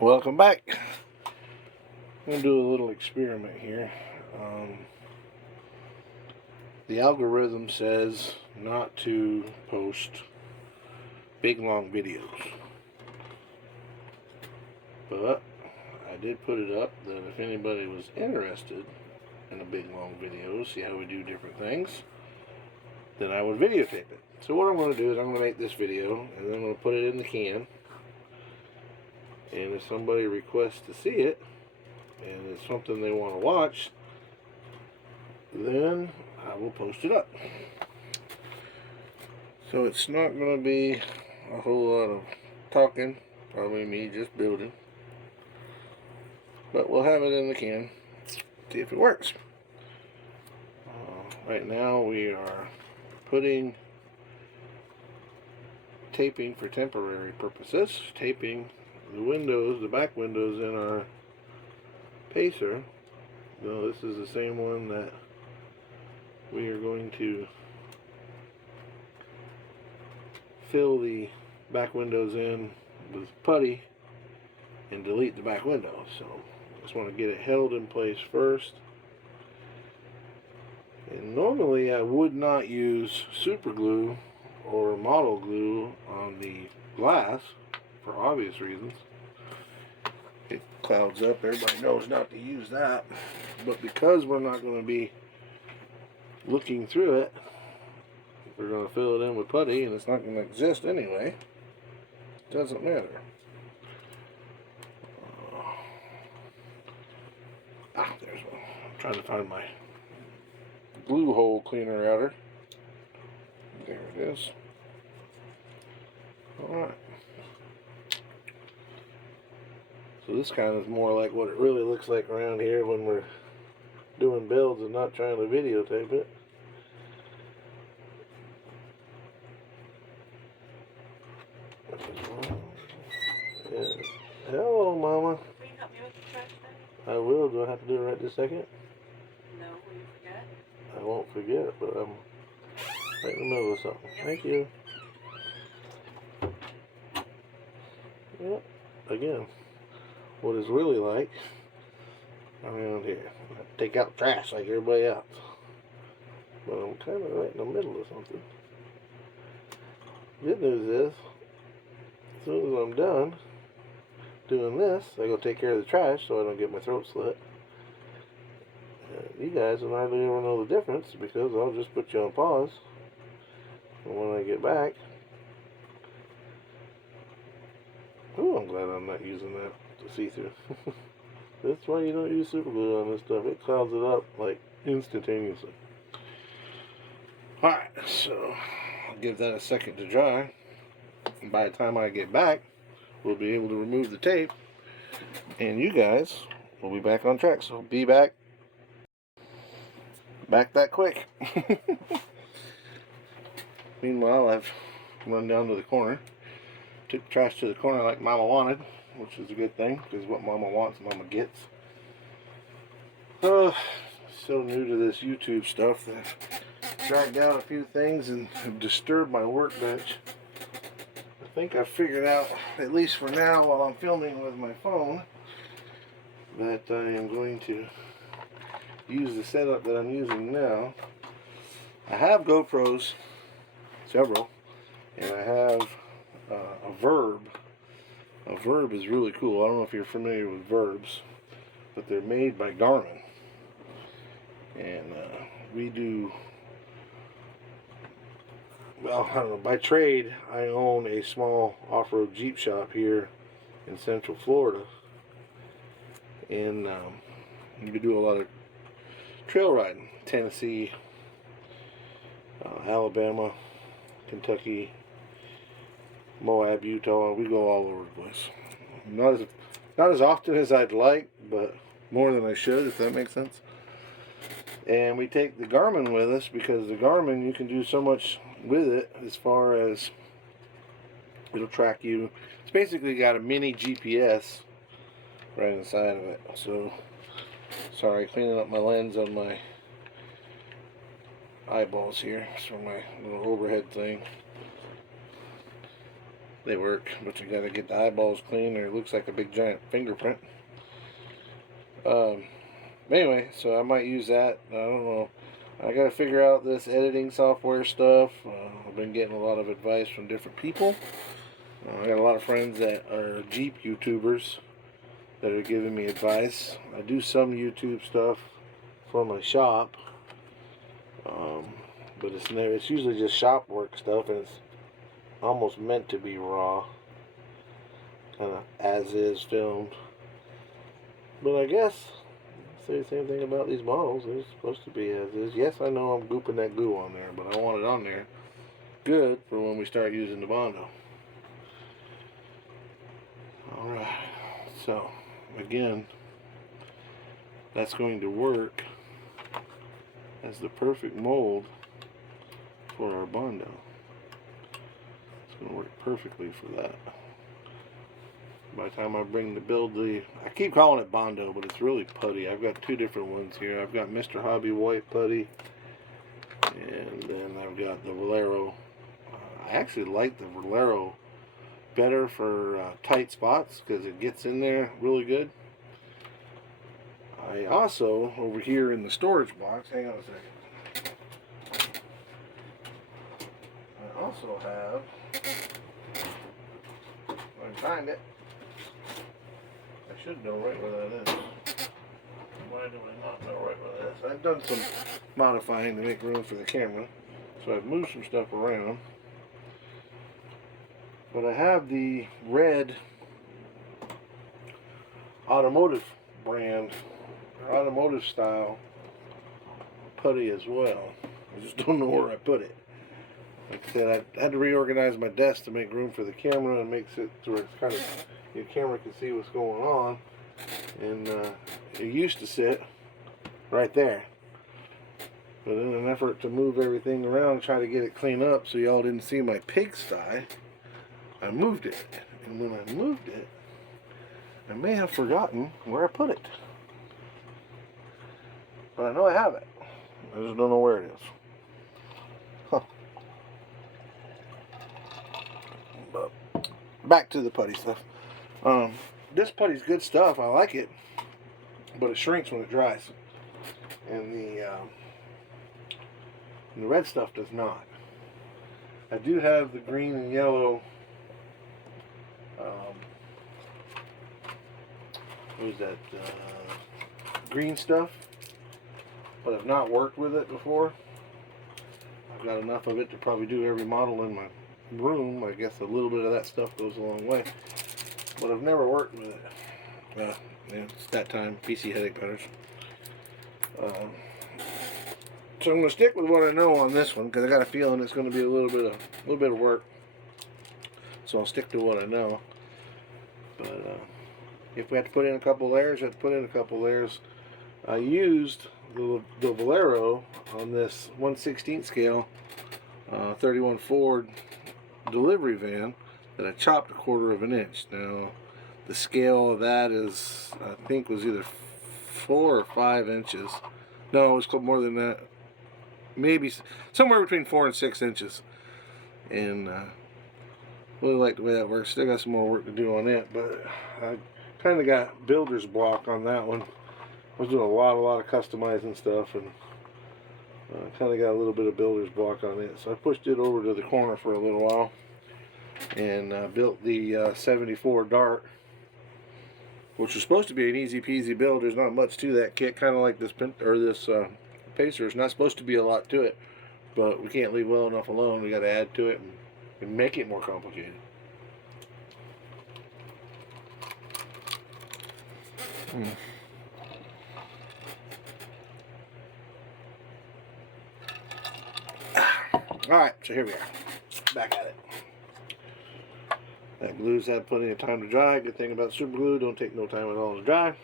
Welcome back. I'm going to do a little experiment here. The algorithm says not to post big long videos, but I did put it up that if anybody was interested in a big long video, see how we do different things, then I would videotape it. So what I'm going to do is I'm going to make this video and then I'm going to put it in the can, and if somebody requests to see it and it's something they want to watch, then I will post it up. So it's not going to be a whole lot of talking, probably me just building, but we'll have it in the can, see if it works. Right now we are putting taping for temporary purposes, taping the windows, the back windows in our Pacer. Now this is the same one that we are going to fill the back windows in with putty and delete the back window. So I just want to get it held in place first. And normally I would not use super glue or model glue on the glass for obvious reasons. It clouds up, everybody knows not to use that. But because we're not going to be looking through it, we're going to fill it in with putty, and it's not going to exist anyway. It doesn't matter. There's one. I'm trying to find my glue hole cleaner outer. There it is. Alright. So this kind of is more like what it really looks like around here when we're doing builds and not trying to videotape it. Yeah. Hello, Mama. Will you help me with the trash then? I will. Do I have to do it right this second? No, will you forget? I won't forget, but I'm right in the middle of something. Thank you. Yep. Again, what it's really like around here. I take out trash like everybody else. But I'm kind of right in the middle of something. Good news is, as soon as I'm done doing this, I go take care of the trash so I don't get my throat slit. You guys will hardly ever know the difference because I'll just put you on pause. And when I get back, oh, I'm glad I'm not using that to see through. That's why you don't use super glue on this stuff. It clouds it up like instantaneously. Alright, so I'll give that a second to dry. And by the time I get back, we'll be able to remove the tape. And you guys will be back on track. So be back that quick. Meanwhile, I've run down to the corner. Took the trash to the corner like Mama wanted, which is a good thing, because what Mama wants, Mama gets. So new to this YouTube stuff that I've dragged out a few things and have disturbed my workbench. I think I've figured out, at least for now while I'm filming with my phone, that I am going to use the setup that I'm using now. I have GoPros, several, and I have a Verb. A Verb is really cool. I don't know if you're familiar with Verbs, but they're made by Garmin. And we do, well, I don't know, by trade, I own a small off-road Jeep shop here in Central Florida. And we do a lot of trail riding. Tennessee, Alabama, Kentucky, Moab, Utah. We go all over the place. Not as often as I'd like, but more than I should, if that makes sense. And we take the Garmin with us because the Garmin, you can do so much with it as far as it'll track you. It's basically got a mini GPS right inside of it. So, sorry, cleaning up my lens on my eyeballs here. It's for my little overhead thing. they work, but you gotta get the eyeballs clean or it looks like a big giant fingerprint. Anyway, so I might use that. I don't know. I gotta figure out this editing software stuff. I've been getting a lot of advice from different people. I got a lot of friends that are Jeep YouTubers that are giving me advice. I do some YouTube stuff for my shop, but it's usually just shop work stuff, and it's almost meant to be raw, kind of as is filmed. But I guess say the same thing about these models. They're supposed to be as is. Yes, I know I'm gooping that goo on there, but I want it on there good for when we start using the Bondo. Alright, so again, that's going to work as the perfect mold for our Bondo. It's going to work perfectly for that. By the time I I keep calling it Bondo, but it's really putty. I've got two different ones here. I've got Mr. Hobby White putty, and then I've got the Valero. I actually like the Valero better for tight spots because it gets in there really good. I also, over here in the storage box, hang on a second. I also have, if I can find it, I should know right where that is. Why do I not know right where that is? I've done some modifying to make room for the camera, so I've moved some stuff around. But I have the red automotive brand, automotive style putty as well. I just don't know where I put it. Like I said, I had to reorganize my desk to make room for the camera and makes it to where it's kind of, your camera can see what's going on. And it used to sit right there. But in an effort to move everything around, try to get it cleaned up so y'all didn't see my pigsty, I moved it. And when I moved it, I may have forgotten where I put it. But I know I have it. I just don't know where it is. Huh. But back to the putty stuff. This putty's good stuff. I like it. But it shrinks when it dries. And the red stuff does not. I do have the green and yellow what is that, green stuff, but I've not worked with it before. I've got enough of it to probably do every model in my room. I guess a little bit of that stuff goes a long way, but I've never worked with it. Yeah, it's that time, PC headache matters. So I'm going to stick with what I know on this one because I got a feeling it's going to be a little bit of work. So I'll stick to what I know. But if we have to put in a couple layers, I have to put in a couple layers. I used the Valero on this 1/16 scale 31 Ford delivery van that I chopped 1/4 of an inch. Now the scale of that is, I think, was either 4 or 5 inches. No, it was more than that. Maybe somewhere between 4 and 6 inches. And really like the way that works. Still got some more work to do on it, but I kind of got builder's block on that one. I was doing a lot of customizing stuff, and kind of got a little bit of builder's block on it. So I pushed it over to the corner for a little while and built the 74 Dart, which was supposed to be an easy peasy build. There's not much to that kit, kind of like this Pacer. It's not supposed to be a lot to it, but we can't leave well enough alone. We got to add to it and make it more complicated. Alright, so here we are. Back at it. That glue's had plenty of time to dry. Good thing about super glue, don't take no time at all to dry.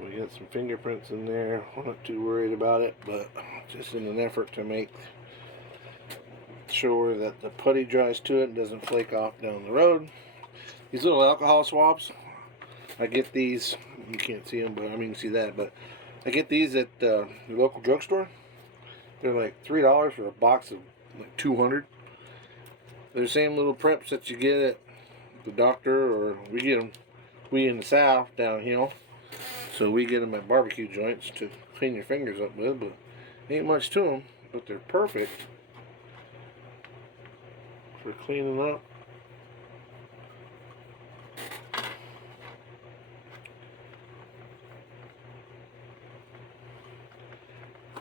We got some fingerprints in there. I'm not too worried about it, but just in an effort to make sure that the putty dries to it and doesn't flake off down the road. These little alcohol swabs, I get these, you can't see them, but I mean you can see that, but I get these at the local drugstore. They're like $3 for a box of like 200. They're the same little preps that you get at the doctor, or we get them. We in the South downhill, so we get them at barbecue joints to clean your fingers up with. But ain't much to them, but they're perfect for cleaning up.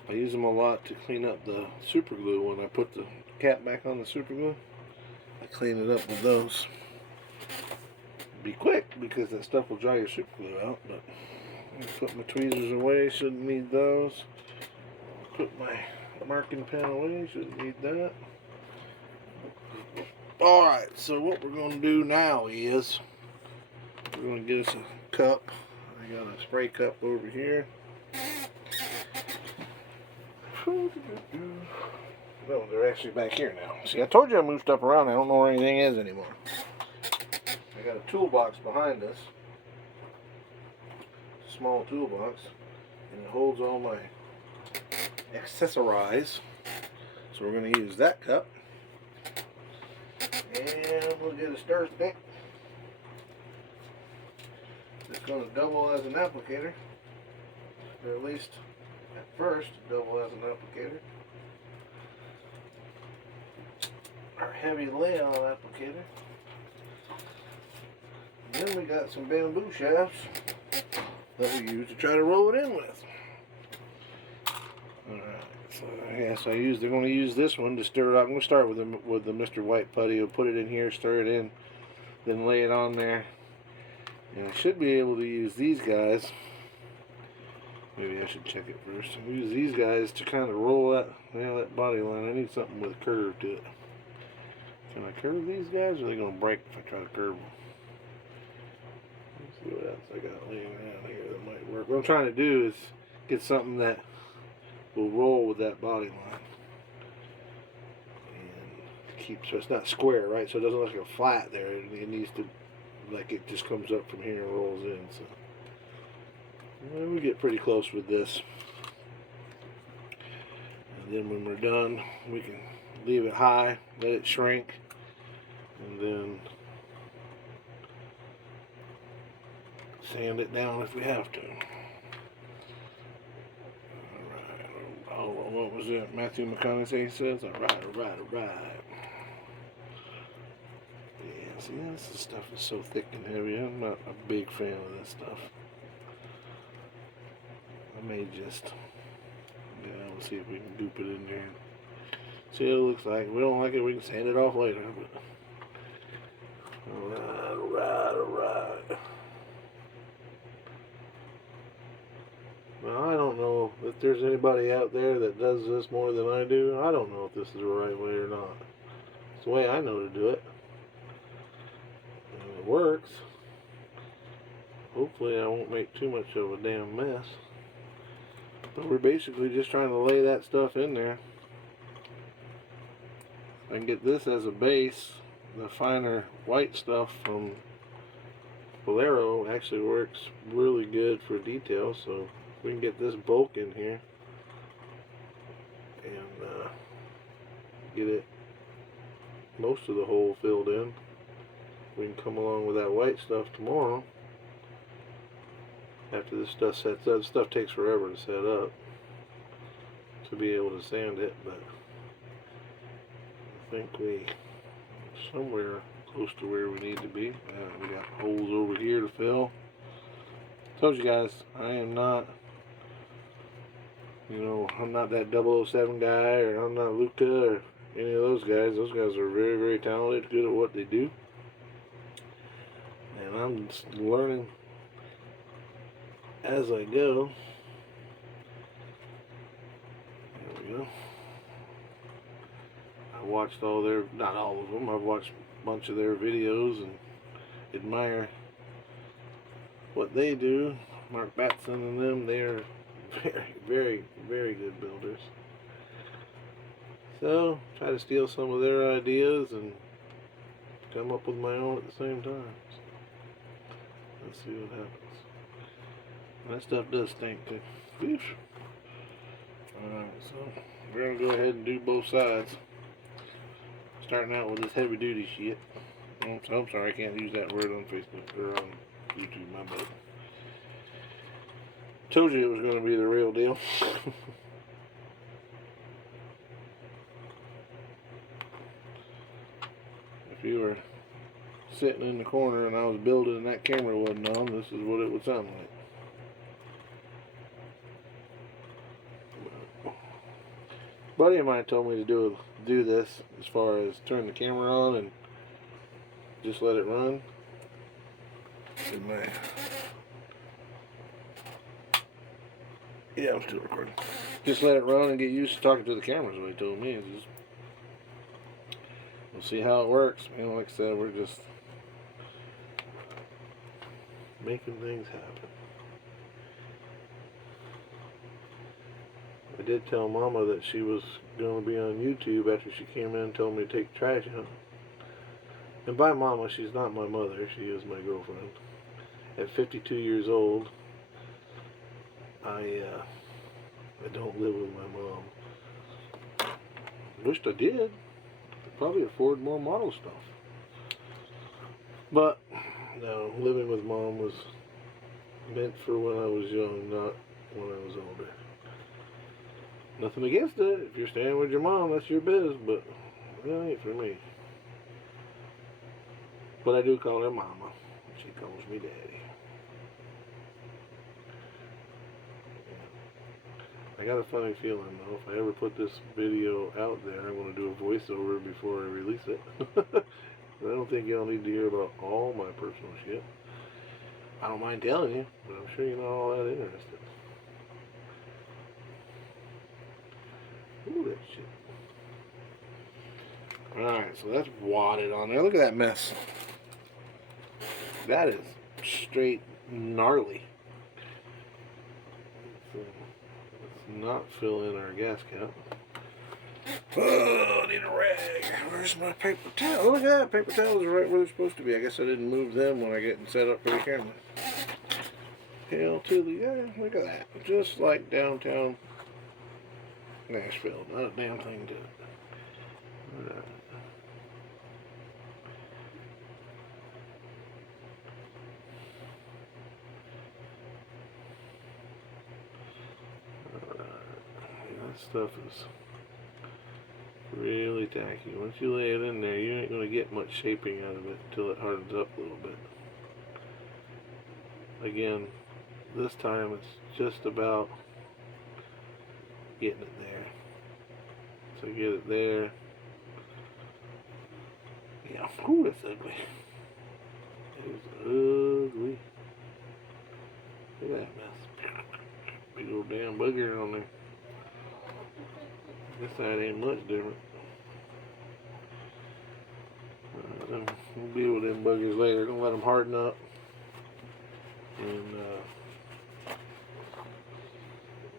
I use them a lot to clean up the super glue. When I put the cap back on the super glue, I clean it up with those. Be quick because that stuff will dry your super glue out. But I put my tweezers away, shouldn't need those. Put my marking pen away, shouldn't need that. Alright, so what we're going to do now is we're going to get us a cup. I got a spray cup over here. No, they're actually back here now. See, I told you I moved stuff around. I don't know where anything is anymore. I got a toolbox behind us. Small toolbox. And it holds all my accessorize. So we're going to use that cup. And we'll get a stir stick. It's going to double as an applicator. Or at least at first, double as an applicator. Our heavy layout applicator. And then we got some bamboo shafts that we use to try to roll it in with. Alright, so yes, they're going to use this one to stir it up. I'm going to start with the Mr. White Putty. I'll put it in here, stir it in, then lay it on there. And I should be able to use these guys. Maybe I should check it first. I'll use these guys to kind of roll that body line. I need something with a curve to it. Can I curve these guys, or are they going to break if I try to curve them? Let's see what else I got laying around here that might work. What I'm trying to do is get something that will roll with that body line. And keep, so it's not square, right? So it doesn't look like a flat there. It needs to, like it just comes up from here and rolls in. So well, we get pretty close with this. And then when we're done, we can leave it high, let it shrink, and then sand it down if we have to. Alright, oh, what was it? Matthew McConaughey says, alright. Yeah, see, this stuff is so thick and heavy. I'm not a big fan of this stuff. I may just, yeah, we'll see if we can goop it in there. See what it looks like. If we don't like it, we can sand it off later. But alright. Now, I don't know if there's anybody out there that does this more than I do. I don't know if this is the right way or not. It's the way I know to do it. And it works. Hopefully I won't make too much of a damn mess. But we're basically just trying to lay that stuff in there. I can get this as a base. The finer white stuff from Bolero actually works really good for detail, so if we can get this bulk in here and get it most of the hole filled in, we can come along with that white stuff tomorrow. After this stuff sets up, stuff takes forever to set up to be able to sand it, but I think we somewhere close to where we need to be. We got holes over here to fill. Told you guys, I am not, I'm not that 007 guy, or I'm not Luca or any of those guys. Those guys are very, very talented, good at what they do. And I'm just learning as I go. There we go. I watched all their, not all of them, I've watched a bunch of their videos and admire what they do. Mark Batson and them, they are very, very, very good builders. So, try to steal some of their ideas and come up with my own at the same time. Let's see what happens. That stuff does stink too. Oof. Alright, so we're going to go ahead and do both sides. starting out with this heavy duty shit. I'm sorry, I can't use that word on Facebook or on YouTube, my bad. Told you it was going to be the real deal. If you were sitting in the corner and I was building and that camera wasn't on, this is what it would sound like. A buddy of mine told me to do this as far as turn the camera on and just let it run. Yeah, I'm still recording. Just let it run and get used to talking to the camera is what he told me. Just, we'll see how it works. You know, like I said, we're just making things happen. I did tell Mama that she was going to be on YouTube after she came in and told me to take the trash out. And by Mama, she's not my mother. She is my girlfriend. At 52 years old, I don't live with my mom. Wished I did. Could probably afford more model stuff. But no, living with Mom was meant for when I was young, not when I was older. Nothing against it. If you're staying with your mom, that's your biz, but it ain't for me. But I do call her Mama. She calls me Daddy. I got a funny feeling though, if I ever put this video out there, I'm going to do a voiceover before I release it. I don't think y'all need to hear about all my personal shit. I don't mind telling you, but I'm sure you're not all that interested. Ooh, that shit. Alright, so that's wadded on there. Look at that mess. That is straight gnarly. Let's not fill in our gas cap. Oh, I need a rag. Where's my paper towel? Oh, look at that. Paper towels are right where they're supposed to be. I guess I didn't move them when I get set up for the camera. Hell to the yeah, look at that. Just like downtown Nashville. Not a damn thing to it. Look at that. That stuff is really tacky. Once you lay it in there, you ain't going to get much shaping out of it until it hardens up a little bit. Again, this time it's just about getting it there. So get it there. Yeah, ooh, that's ugly. It is ugly. Look at that mess. Big old damn booger on there. This side ain't much different. We'll deal with them buggers later. Gonna let them harden up. And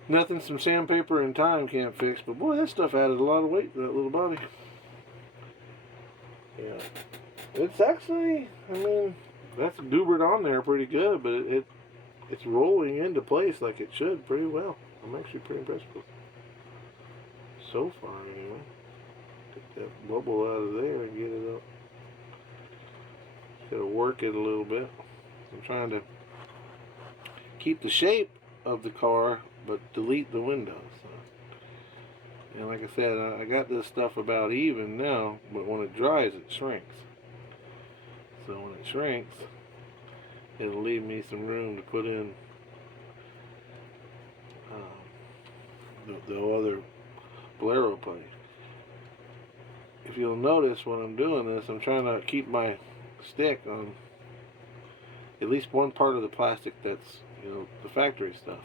nothing some sandpaper and time can't fix. But boy, that stuff added a lot of weight to that little body. Yeah. It's actually, I mean, that's goobered on there pretty good, but it's rolling into place like it should pretty well. I'm actually pretty impressed with it. So far, anyway. Get that bubble out of there and get it up. Just gotta work it a little bit. I'm trying to keep the shape of the car, but delete the windows. And like I said, I got this stuff about even now, but when it dries, it shrinks. So when it shrinks, it'll leave me some room to put in the other Bolero pipe. If you'll notice when I'm doing this, I'm trying to keep my stick on at least one part of the plastic that's, you know, the factory stuff.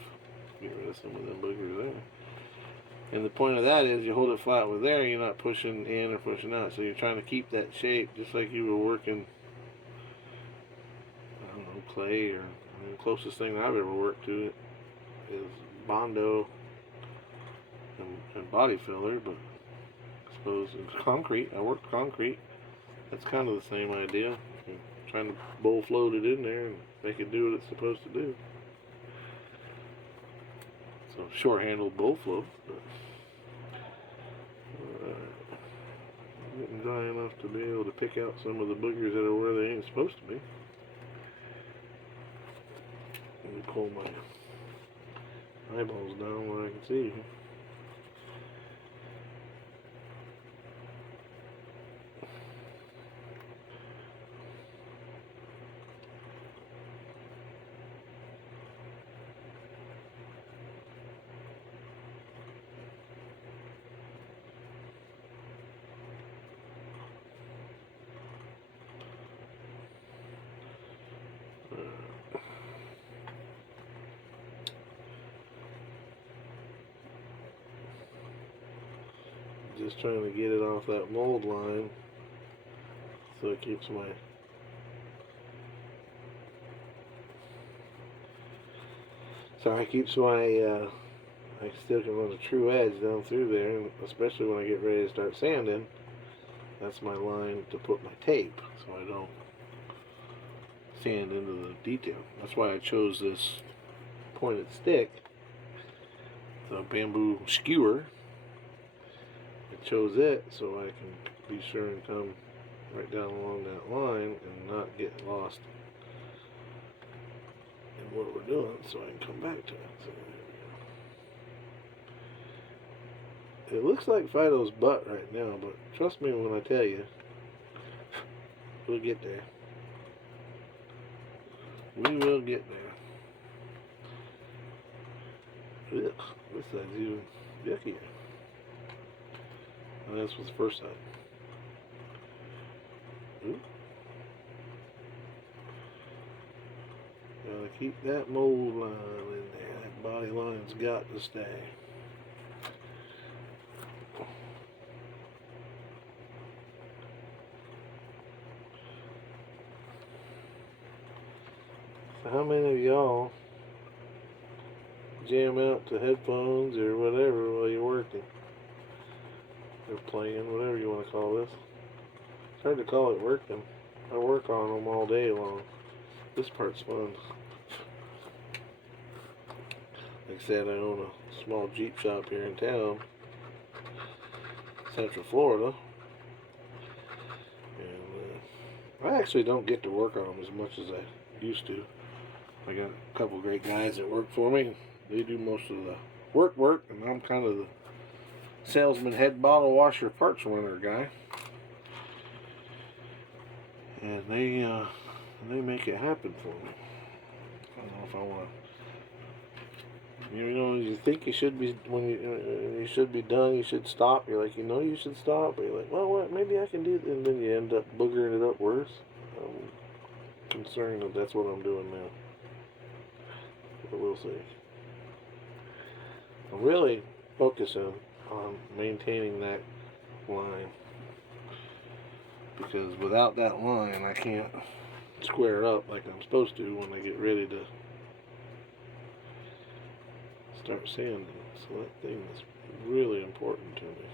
Get rid of some of them boogers there. And the point of that is you hold it flat with there, you're not pushing in or pushing out. So you're trying to keep that shape just like you were working, I don't know, clay or, I mean, the closest thing I've ever worked to it is Bondo and body filler, but I suppose it's concrete. I worked concrete. That's kind of the same idea. You're trying to bowl float it in there and make it do what it's supposed to do. So short-handled bowl float. But, getting drying to be able to pick out some of the boogers that are where they ain't supposed to be. Let me pull my eyeballs down where I can see. Just trying to get it off that mold line so it keeps my I still can run a true edge down through there, and especially when I get ready to start sanding, that's my line to put my tape so I don't sand into the detail. That's why I chose this pointed stick, the bamboo skewer. I chose it so I can be sure and come right down along that line and not get lost in what we're doing, so I can come back to it. So it looks like Fido's butt right now, but trust me when I tell you, we'll get there. We will get there. Ugh, this side's even yuckier. And this was the first side. Ooh. Gotta keep that mold line in there. That body line's got to stay. So how many of y'all jam out to headphones or whatever while you're working? Or playing, whatever you want to call this. It's hard to call it working. I work on them all day long. This part's fun. Like I said, I own a small Jeep shop here in town, Central Florida. And I actually don't get to work on them as much as I used to. I got a couple great guys that work for me. They do most of the work, and I'm kind of the salesman, head bottle washer, parts runner guy. And they make it happen for me. I don't know if I want to. You know, you think you should be, when you should be done, you should stop. You're like, you should stop. But you're like, well, what? Maybe I can do this. And then you end up boogering it up worse. I'm concerned that that's what I'm doing now. But we'll see. I'm really focusing on maintaining that line, because without that line I can't square up like I'm supposed to when I get ready to start sanding. So that thing is really important to me.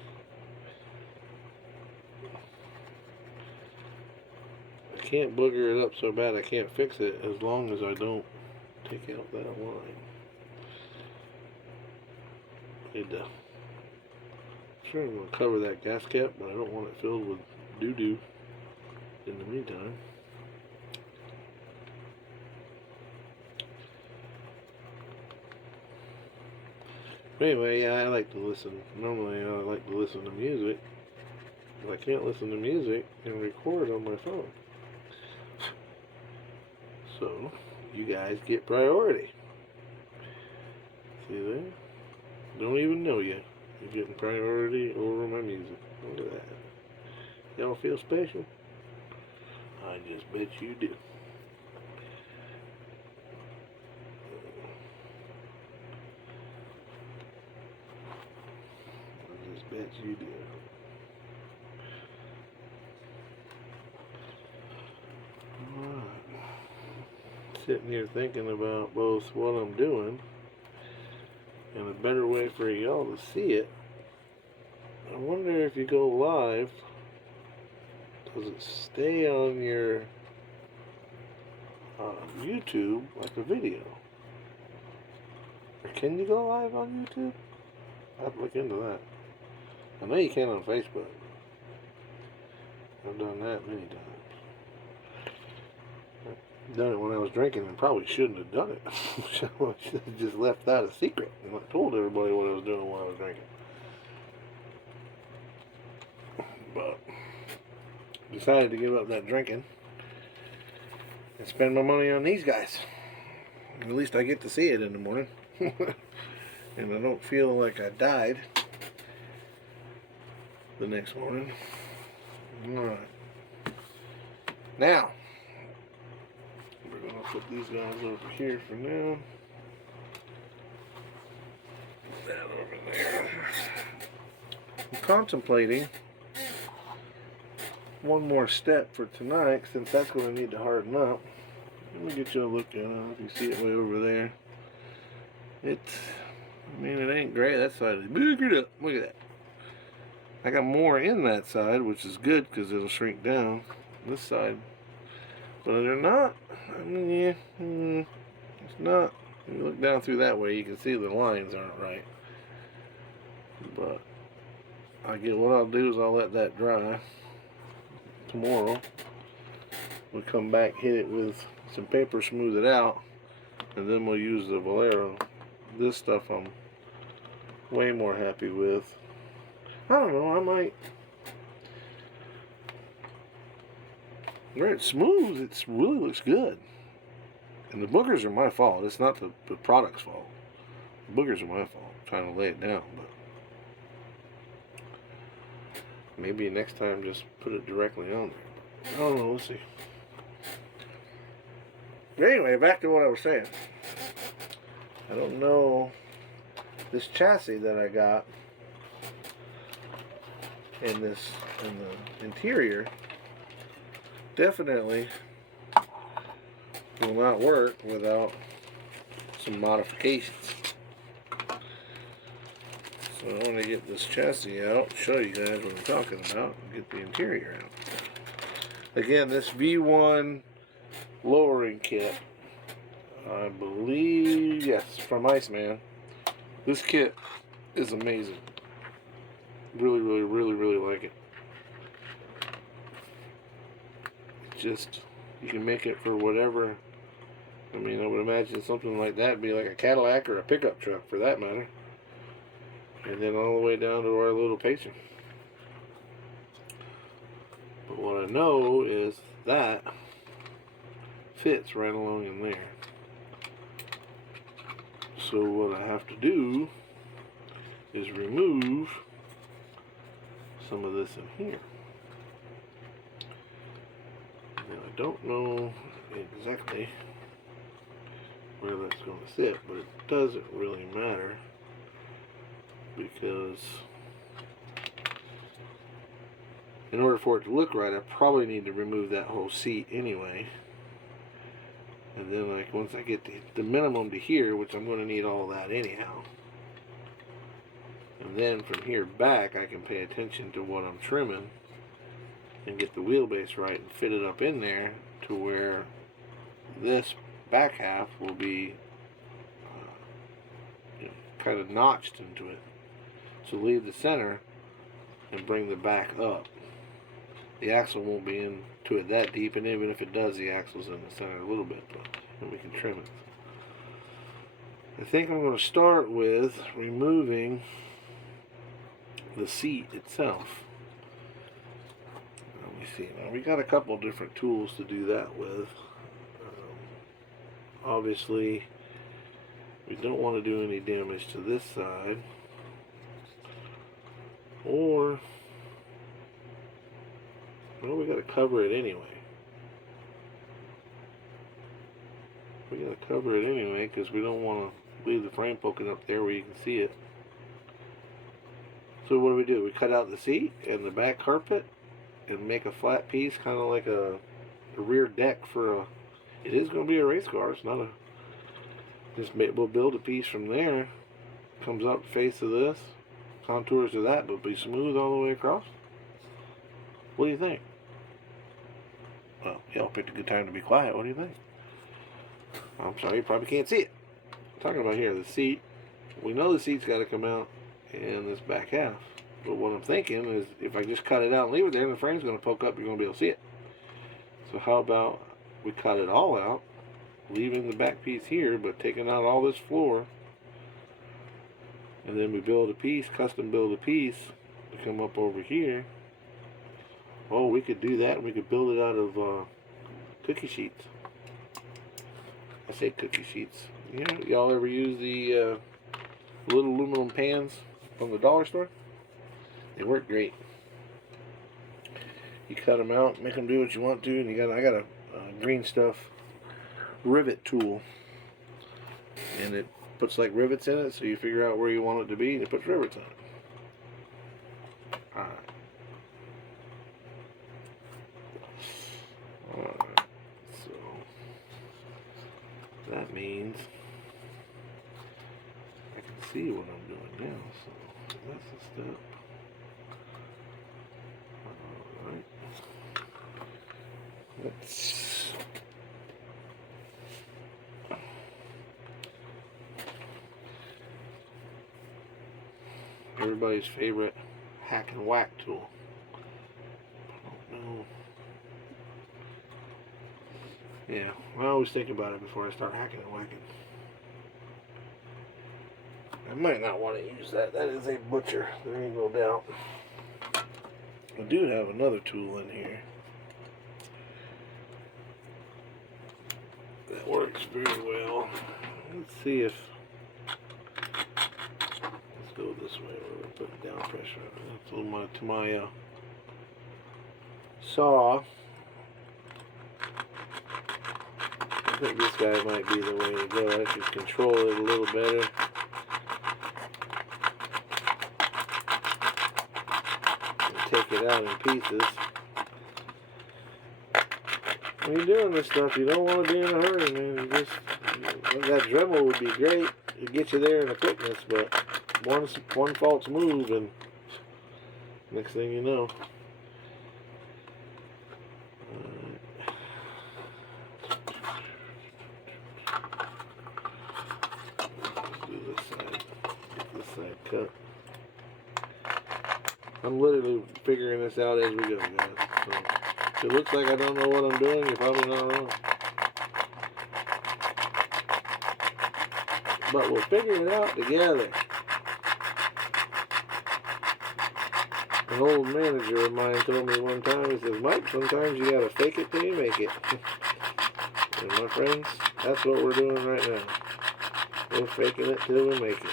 I can't booger it up so bad I can't fix it as long as I don't take out that line. Sure, I'm going to cover that gas cap, but I don't want it filled with doo-doo in the meantime. Anyway, yeah, I like to listen. Normally, I like to listen to music. But I can't listen to music and record on my phone. So, you guys get priority. See there? Don't even know yet. You're getting priority over my music. Look at that. Y'all feel special? I just bet you do. I just bet you do. Alright. Sitting here thinking about both what I'm doing and a better way for y'all to see it. I wonder if you go live, does it stay on your YouTube like a video? Or can you go live on YouTube? I have to look into that. I know you can on Facebook. I've done that many times. I've done it when I was drinking and probably shouldn't have done it. I should have just left that a secret and not told everybody what I was doing while I was drinking. But decided to give up that drinking and spend my money on these guys. At least I get to see it in the morning. And I don't feel like I died the next morning. Alright. Now, we're going to put these guys over here for now. Put that over there. I'm contemplating one more step for tonight, since that's going to need to harden up. Let me get you a look at it. If you see it way over there. I mean, it ain't great. That side is bigger up. Look at that. I got more in that side, which is good because it'll shrink down. This side. But they're not. I mean, yeah, it's not. When you look down through that way, you can see the lines aren't right. But what I'll do is I'll let that dry. Tomorrow, we'll come back, hit it with some paper, smooth it out, and then we'll use the Valero. This stuff I'm way more happy with. I don't know, I might. Where it's smooth, it really looks good. And the boogers are my fault. It's not the product's fault. The boogers are my fault. I'm trying to lay it down, but maybe next time just put it directly on there. I don't know, let's see. But anyway, back to what I was saying. I don't know, this chassis that I got in the interior definitely will not work without some modifications. So I want to get this chassis out, show you guys what I'm talking about, and get the interior out. Again, this V1 lowering kit, I believe, yes, from Iceman. This kit is amazing. Really, really, really, really like it. Just, you can make it for whatever. I mean, I would imagine something like that would be like a Cadillac or a pickup truck for that matter. And then all the way down to our little Pacer. But what I know is that fits right along in there. So what I have to do is remove some of this in here. Now I don't know exactly where that's going to sit, but it doesn't really matter, because in order for it to look right, I probably need to remove that whole seat anyway. And then, like, once I get the minimum to here, which I'm going to need all of that anyhow, and then from here back I can pay attention to what I'm trimming and get the wheelbase right and fit it up in there to where this back half will be kind of notched into it. So leave the center and bring the back up. The axle won't be into it that deep, and even if it does, the axle's in the center a little bit, and we can trim it. I think I'm going to start with removing the seat itself. Let me see. Now, we got a couple different tools to do that with. Obviously, we don't want to do any damage to this side, or, well, we got to cover it anyway. We got to cover it anyway because we don't want to leave the frame poking up there where you can see it. So what do? We cut out the seat and the back carpet and make a flat piece, kind of like a rear deck for a. It is going to be a race car. It's not a. We'll build a piece from there. Comes up face of this, contours of that, but be smooth all the way across. What do you think? Well, y'all picked a good time to be quiet. What do you think? I'm sorry, you probably can't see it. I'm talking about here, the seat. We know the seat's got to come out in this back half. But what I'm thinking is if I just cut it out and leave it there, the frame's going to poke up, you're going to be able to see it. So how about we cut it all out, leaving the back piece here, but taking out all this floor, and then we build a piece, custom build a piece to come up over here. Oh, we could do that, and we could build it out of cookie sheets. I say cookie sheets. You know, y'all ever use the little aluminum pans from the dollar store? They work great. You cut them out, make them do what you want to, and I got a green stuff rivet tool, and it puts like rivets in it, so you figure out where you want it to be, and it puts rivets on it. Alright, so that means I can see what I'm doing now, so that's the step. Alright, let's everybody's favorite hack and whack tool. I don't know. Yeah, I always think about it before I start hacking and whacking. I might not want to use that. That is a butcher. There ain't no doubt. I do have another tool in here that works very well. Let's see if let's go this way. We're gonna put down pressure. That's a little to my saw. I think this guy might be the way to go. I should control it a little better. And take it out in pieces. When you're doing this stuff, you don't want to be in a hurry, man. That Dremel would be great to get you there in a quickness, but one false move and next thing you know. Cut. I'm literally figuring this out as we go, guys. So if it looks like I don't know what I'm doing, you're probably not wrong. But we'll figure it out together. An old manager of mine told me one time, he says, Mike, sometimes you gotta fake it till you make it. And my friends, that's what we're doing right now. We're faking it till we make it.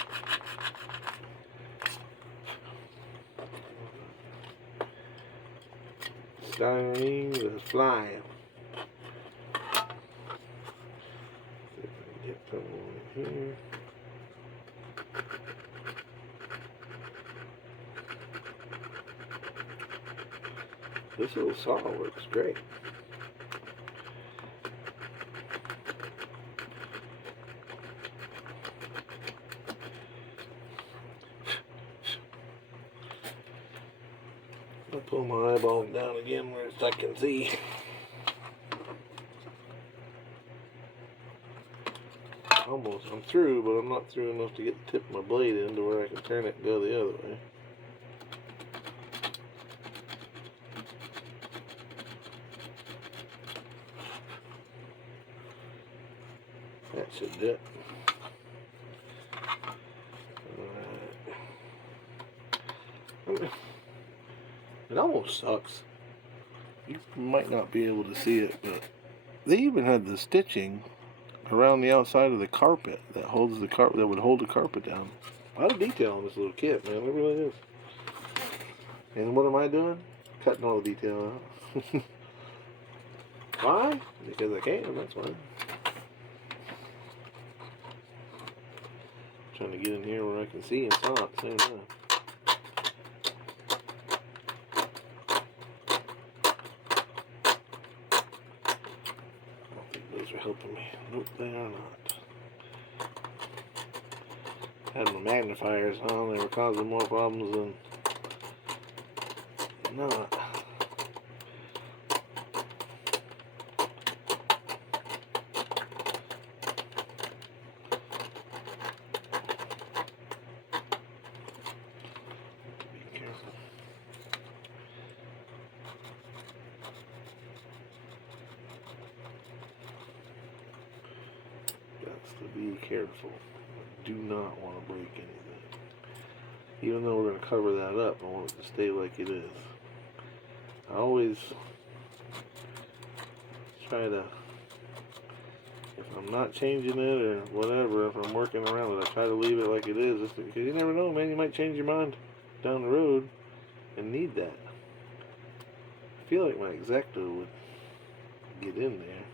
Styrene is flying. See if I can get some over here. This little saw works great. I'll pull my eyeball down again where I can see. Almost, I'm through, but I'm not through enough to get the tip of my blade in to where I can turn it and go the other way. That should do it. Alright. It almost sucks. You might not be able to see it, but they even had the stitching around the outside of the carpet that holds the carpet, that would hold the carpet down. A lot of detail on this little kit, man. It really is. And what am I doing? Cutting all the detail out. Why? Because I can. That's why. Trying to get in here where I can see and saw at the same time. Helping me. Nope, they are not. Had my magnifiers on, they were causing more problems than not. Be careful be careful. I do not want to break anything. Even though we're going to cover that up, I want it to stay like it is. I always try to, if I'm not changing it or whatever, if I'm working around it, I try to leave it like it is. Because you never know, man, you might change your mind down the road and need that. I feel like my X-Acto would get in there.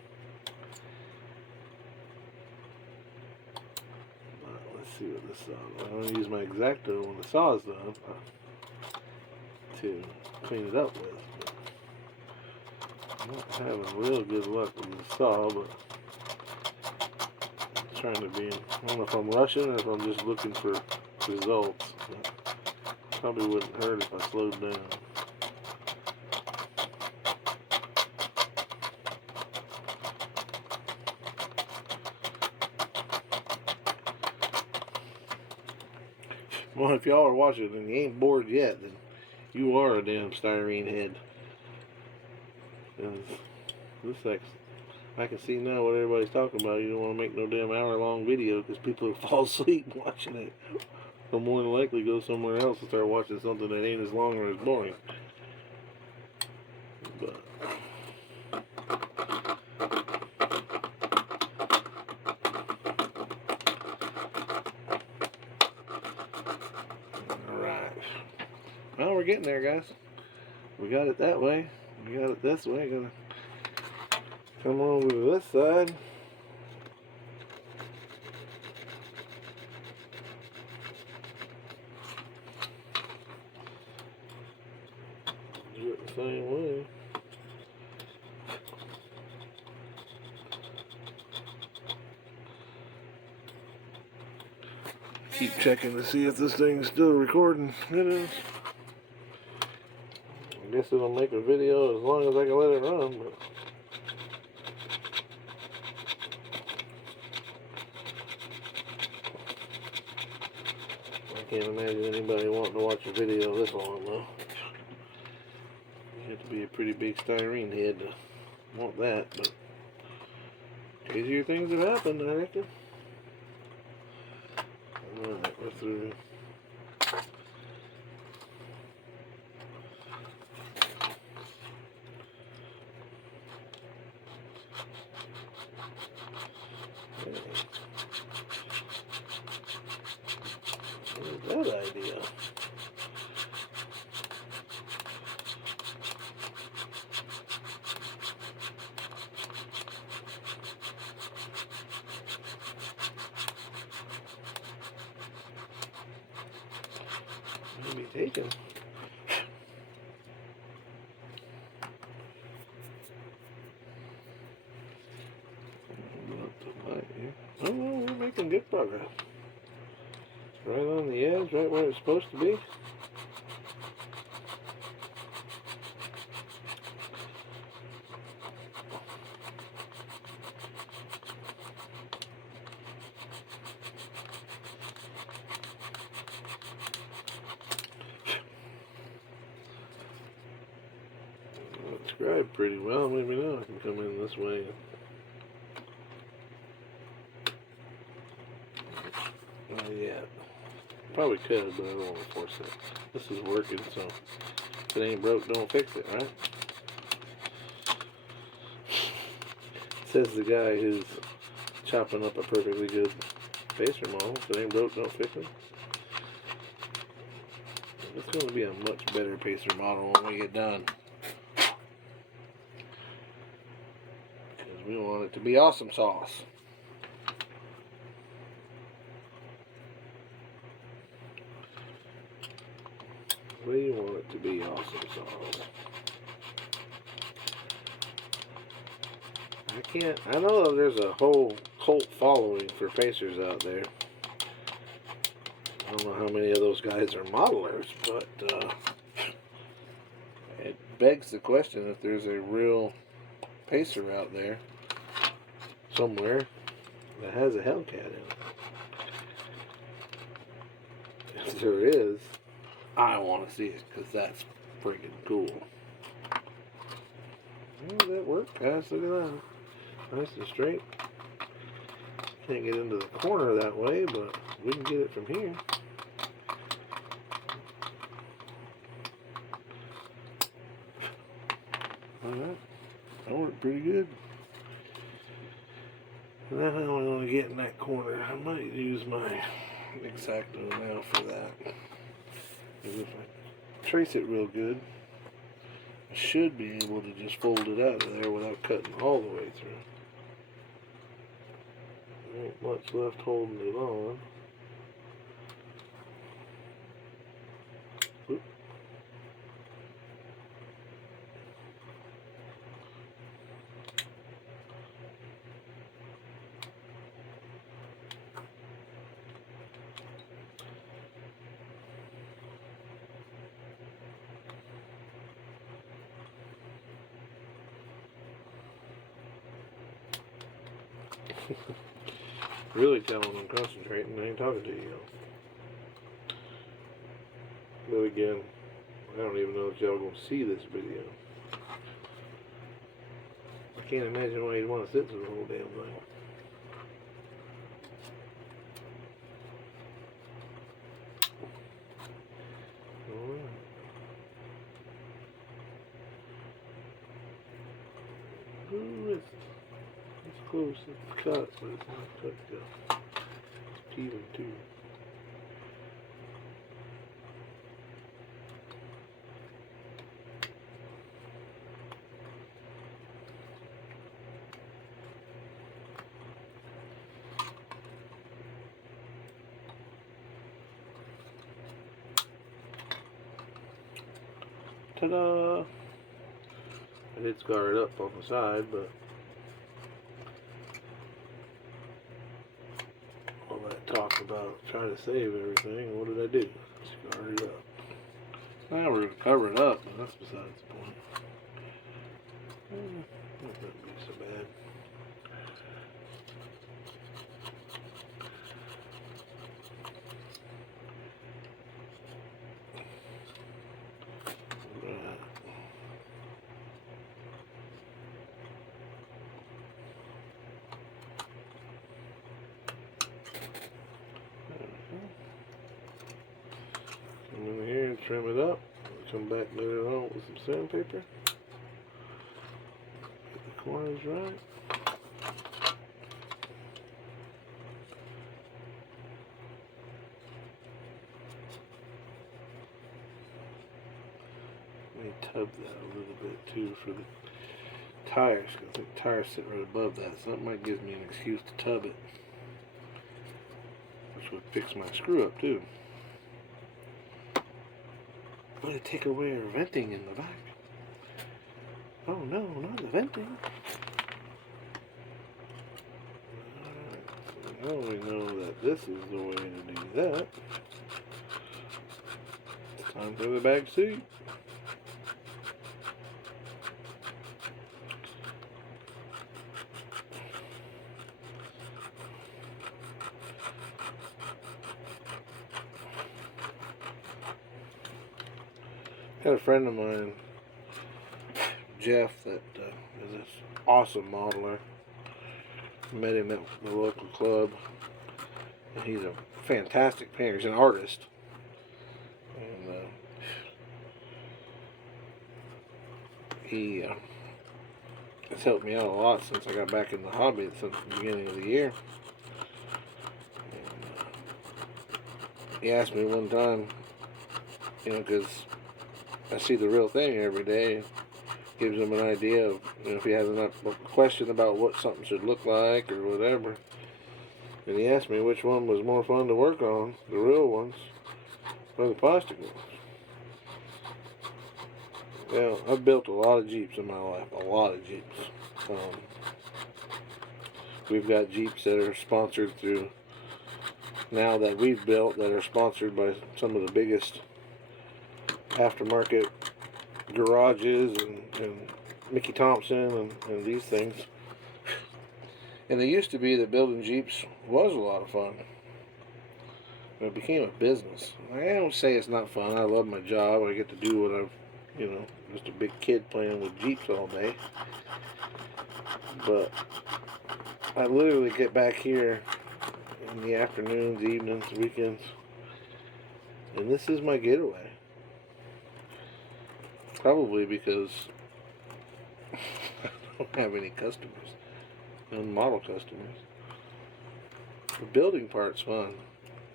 But let's see what this saw. I'm going to use my X-Acto when the saw's done to clean it up with. I'm not having real good luck with the saw, but I'm trying to be, I don't know if I'm rushing or if I'm just looking for results. But probably wouldn't hurt if I slowed down. Well, if y'all are watching and you ain't bored yet, then you are a damn styrene head. And this I can see now what everybody's talking about. You don't want to make no damn hour-long video because people will fall asleep watching it. They'll more than likely go somewhere else and start watching something that ain't as long or as boring. But alright. Well, we're getting there, guys. We got it that way. We got it this way. Gonna come over to this side. Do it the same way. Keep checking to see if this thing's still recording. It is. I guess it'll make a video as long as I can let it run, but I can't imagine anybody wanting to watch a video this long though. You have to be a pretty big styrene head to want that, but crazier things have happened, I reckon. Alright, we're through. What is that idea? Maybe taken. Oh, well, we're making good progress. Right on the edge, right where it's supposed to be. Scribe pretty well. Maybe now I can come in this way. Yeah. Probably could, but I don't want to force it. This is working, so if it ain't broke, don't fix it, right? Says the guy who's chopping up a perfectly good pacer model. If it ain't broke, don't fix it. It's going to be a much better pacer model when we get done. Because we want it to be awesome sauce. We want it to be awesome sauce. I know there's a whole cult following for pacers out there. I don't know how many of those guys are modelers, but it begs the question if there's a real pacer out there somewhere that has a Hellcat in it. If there is, I want to see it because that's freaking cool. Oh, that worked, guys. Look at that. Nice and straight. Can't get into the corner that way, but we can get it from here. Alright, that worked pretty good. Now I want to get in that corner. I might use my X-Acto now for that. Because if I trace it real good, I should be able to just fold it out of there without cutting all the way through. There ain't much left holding it on. Oop. Really tell when I'm concentrating, I ain't talking to you. But again, I don't even know if y'all gonna see this video. I can't imagine why you'd want to sit through the whole damn thing. Alright. Ooh, it's close, it's cut, but it's not cut yet. It's even too. Ta-da! I did scar it up on the side, but all that talk about trying to save everything, what did I do? Scarred it up. Now we're going to cover it up, but that's besides the point. That wouldn't be so bad. Right. Come in here and trim it up. Come back later on with some sandpaper. Get the corners right. Let me tub that a little bit too for the tires, because I think the tires sit right above that, so that might give me an excuse to tub it, which would fix my screw up too. I'm going to take away our venting in the back. Oh no, not the venting. Alright, so now we know that this is the way to do that. It's time for the back seat. Got a friend of mine, Jeff, that is this awesome modeler. Met him at the local club, and he's a fantastic painter. He's an artist, and he has helped me out a lot since I got back in the hobby since the beginning of the year. And, he asked me one time, you know, because I see the real thing every day. Gives him an idea of, you know, if he has a question about what something should look like or whatever. And he asked me which one was more fun to work on, the real ones or the plastic ones. Well, I've built a lot of Jeeps in my life, a lot of Jeeps. We've got Jeeps that are sponsored through, now that we've built, that are sponsored by some of the biggest aftermarket garages and Mickey Thompson and these things. And it used to be that building Jeeps was a lot of fun. But it became a business. I don't say it's not fun. I love my job. I get to do what I've, you know, just a big kid playing with Jeeps all day. But I literally get back here in the afternoons, evenings, weekends. And this is my getaway. Probably because I don't have any customers, no model customers. The building part's fun.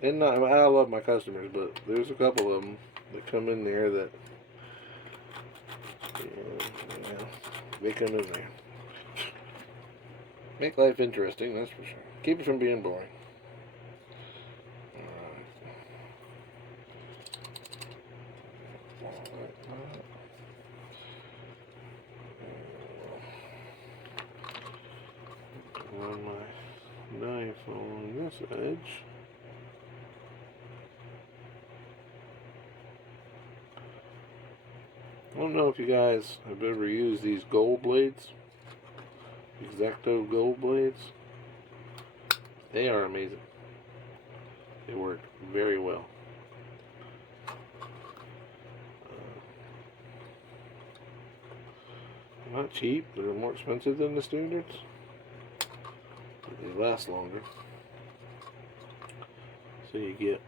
And not, I love my customers, but there's a couple of them that come in there that, they come in there. Make life interesting, that's for sure. Keep it from being boring. Run my knife on this edge. I don't know if you guys have ever used these gold blades, X-Acto gold blades. They are amazing. They work very well. Not cheap, they're more expensive than the standards. But they last longer. So you get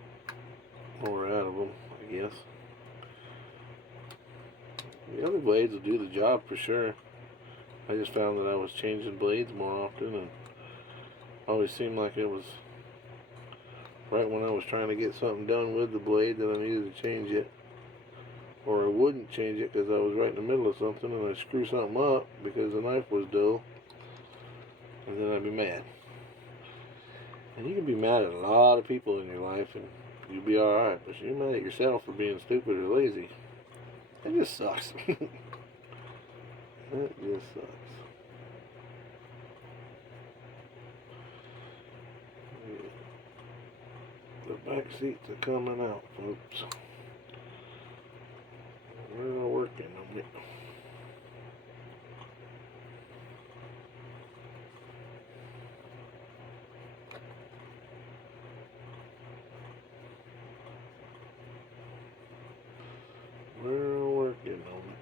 more out of them, I guess. The other blades will do the job for sure. I just found that I was changing blades more often, and always seemed like it was right when I was trying to get something done with the blade that I needed to change it. Or I wouldn't change it because I was right in the middle of something and I screw something up because the knife was dull. And then I'd be mad. And you can be mad at a lot of people in your life and you'll be alright. But you're mad at yourself for being stupid or lazy. That just sucks. That just sucks. The back seats are coming out, folks. We're working on it. We're working on it.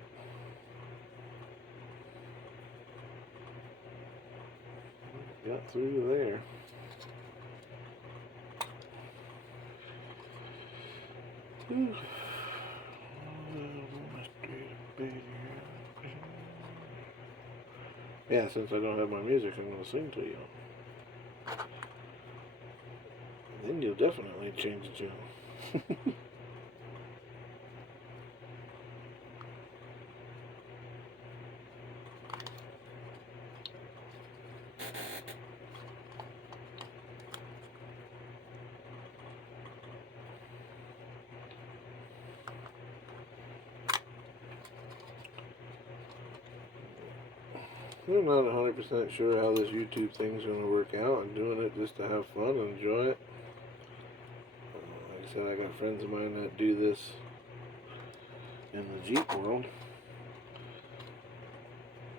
Got through there. Yeah, since I don't have my music, I'm going to sing to you. Then you'll definitely change the channel. I'm not 100% sure how this YouTube thing's going to work out. I'm doing it just to have fun and enjoy it. Like I said, I got friends of mine that do this in the Jeep world.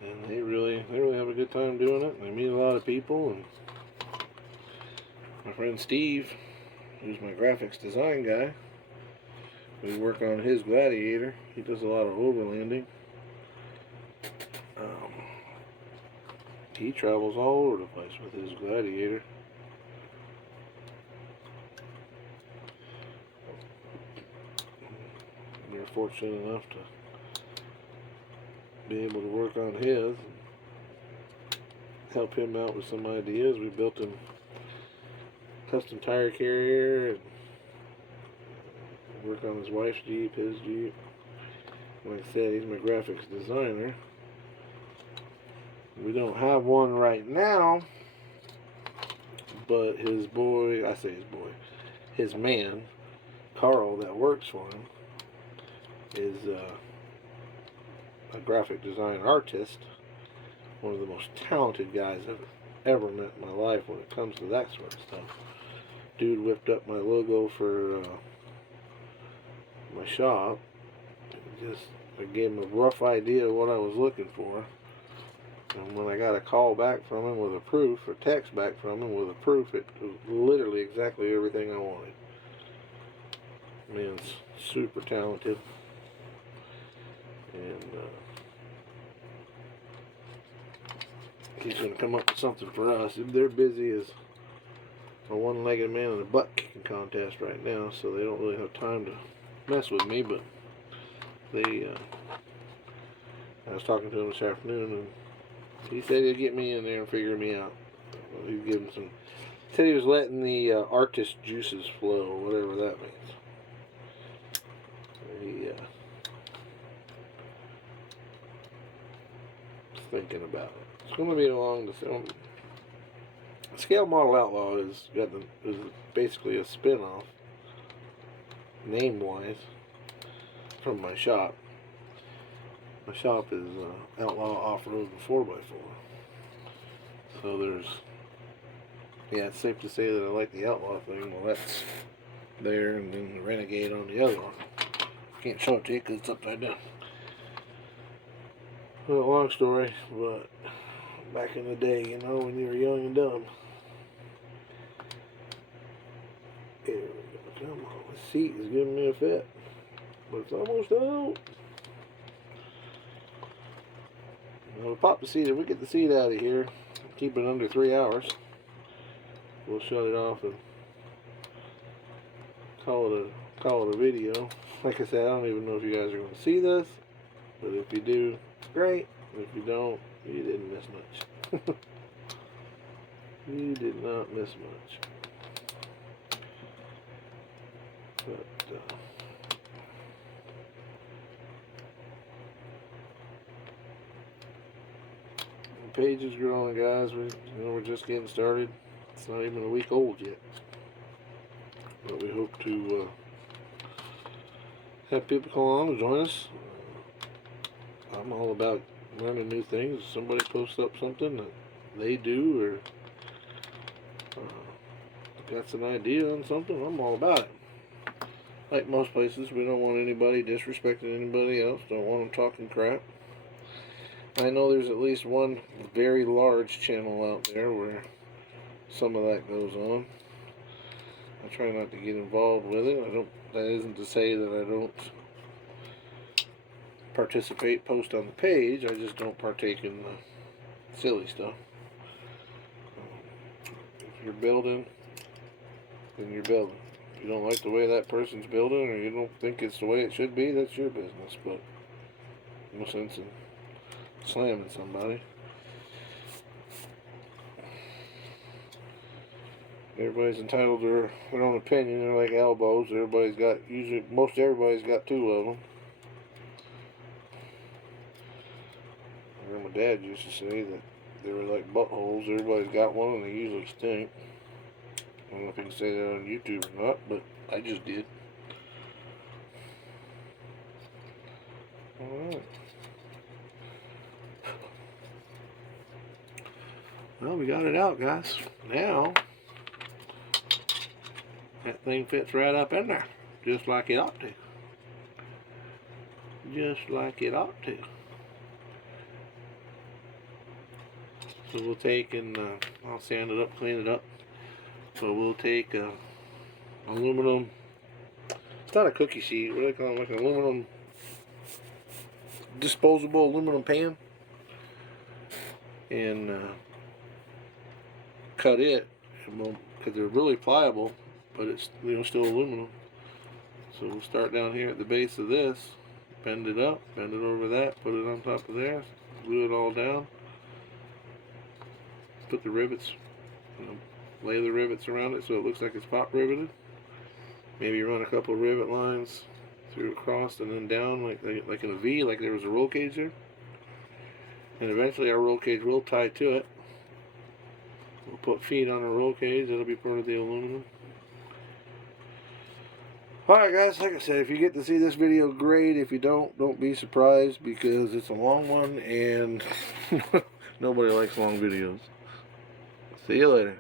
And they really have a good time doing it. They meet a lot of people. And my friend Steve, who's my graphics design guy, we work on his Gladiator. He does a lot of overlanding. He travels all over the place with his Gladiator. We're fortunate enough to be able to work on his and help him out with some ideas. We built him a custom tire carrier and work on his wife's Jeep, his Jeep. Like I said, he's my graphics designer. We don't have one right now, but his boy, I say his boy, his man, Carl, that works for him, is a graphic design artist, one of the most talented guys I've ever met in my life when it comes to that sort of stuff. Dude whipped up my logo for my shop. I gave him a rough idea of what I was looking for. And when I got a call back from him with a proof, or text back from him with a proof, it was literally exactly everything I wanted. Man's super talented. And he's going to come up with something for us. They're busy as a one-legged man in a butt kicking contest right now, so they don't really have time to mess with me. But they, I was talking to him this afternoon, and he said he'd get me in there and figure me out. He'd give him some. Said he was letting the artist juices flow, whatever that means. He was thinking about it. It's going to be along the film. Scale Model Outlaw is basically a spin-off, name-wise, from my shop. My shop is Outlaw Off-Road and 4x4. So there's, yeah, it's safe to say that I like the Outlaw thing. Well, that's there, and then the Renegade on the other one. Can't show it to you because it's upside down. Well, long story, but back in the day, you know, when you were young and dumb. Here we go. Come on, the seat is giving me a fit, but it's almost out. We'll pop the seat. If we get the seat out of here, keep it under 3 hours, we'll shut it off and call it a video. Like I said, I don't even know if you guys are going to see this, but if you do, great. If you don't, you didn't miss much. You did not miss much. But the page is growing, guys. We're just getting started. It's not even a week old yet, but we hope to have people come along and join us. I'm all about learning new things. If somebody posts up something that they do, or got an idea on something, I'm all about it. Like most places, we don't want anybody disrespecting anybody else. Don't want them talking crap. I know there's at least one very large channel out there where some of that goes on. I try not to get involved with it. That isn't to say that I don't post on the page. I just don't partake in the silly stuff. If you're building, then you're building. If you don't like the way that person's building, or you don't think it's the way it should be, that's your business. But no sense in slamming somebody. Everybody's entitled to their own opinion. They're like elbows. Most everybody's got two of them. I remember my dad used to say that they were like buttholes. Everybody's got one, and they usually stink. I don't know if you can say that on YouTube or not, but I just did. Alright. Well, we got it out, guys. Now, that thing fits right up in there, just like it ought to. Just like it ought to. So we'll take and I'll sand it up, clean it up. So we'll take aluminum. It's not a cookie sheet. What do they call it? Like an aluminum, disposable aluminum pan, and cut it, because they're really pliable, but it's still aluminum. So we'll start down here at the base of this, bend it up, bend it over that, put it on top of there, glue it all down, put the rivets, lay the rivets around it so it looks like it's pop riveted. Maybe run a couple of rivet lines through across and then down like in a V, like there was a roll cage there. And eventually our roll cage will tie to it. We'll put feet on our roll cage. That'll be part of the aluminum. Alright guys, like I said, if you get to see this video, great. If you don't be surprised, because it's a long one and nobody likes long videos. See you later.